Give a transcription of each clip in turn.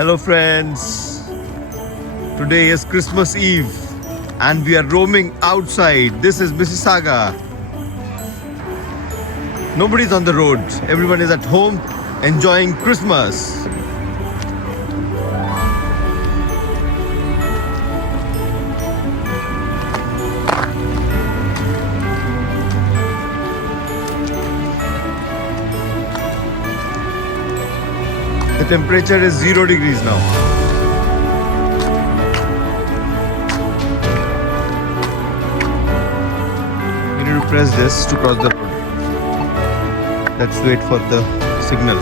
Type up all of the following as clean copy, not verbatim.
Hello friends, today is Christmas Eve and we are roaming outside. This is Mississauga. Nobody's on the road, everyone is at home enjoying Christmas. The temperature is 0 degrees now. We need to press this to cross the road. Let's wait for the signal.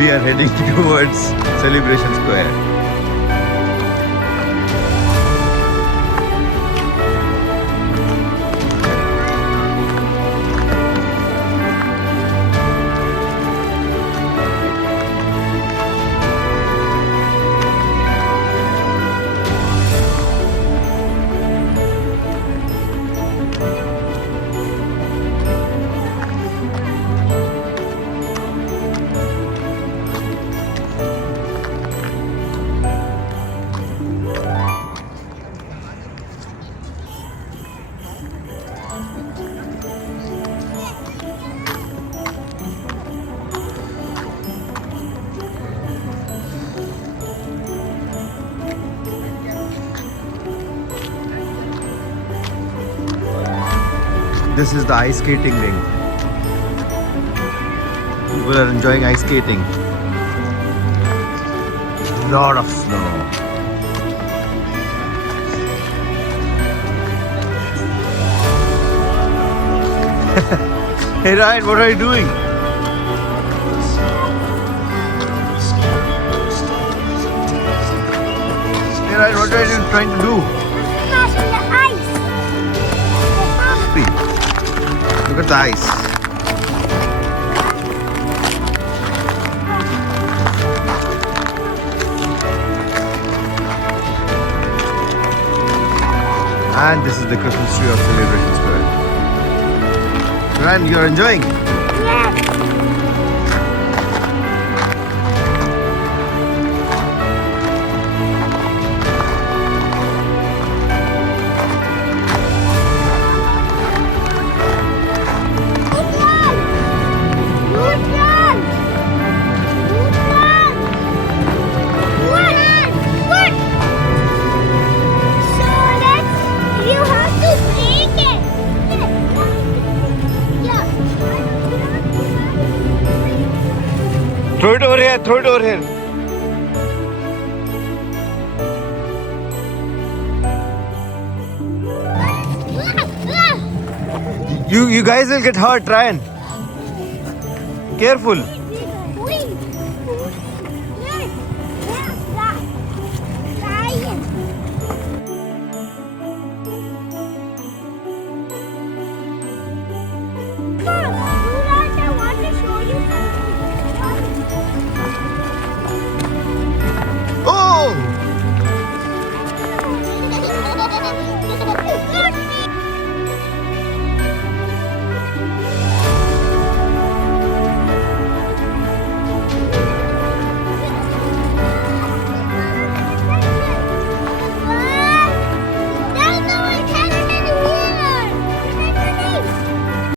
We are heading towards Celebration Square. This is the ice skating ring. People are enjoying ice skating. Lot of snow. Hey Ryan, what are you doing? Hey Ryan, what are you trying to do? Smashing the ice. See. Look at the ice. And this is the Christmas tree of Celebration Square. Ryan, you're enjoying? Yes. Throw it over here, throw it over here. You guys will get hurt, Ryan. Careful.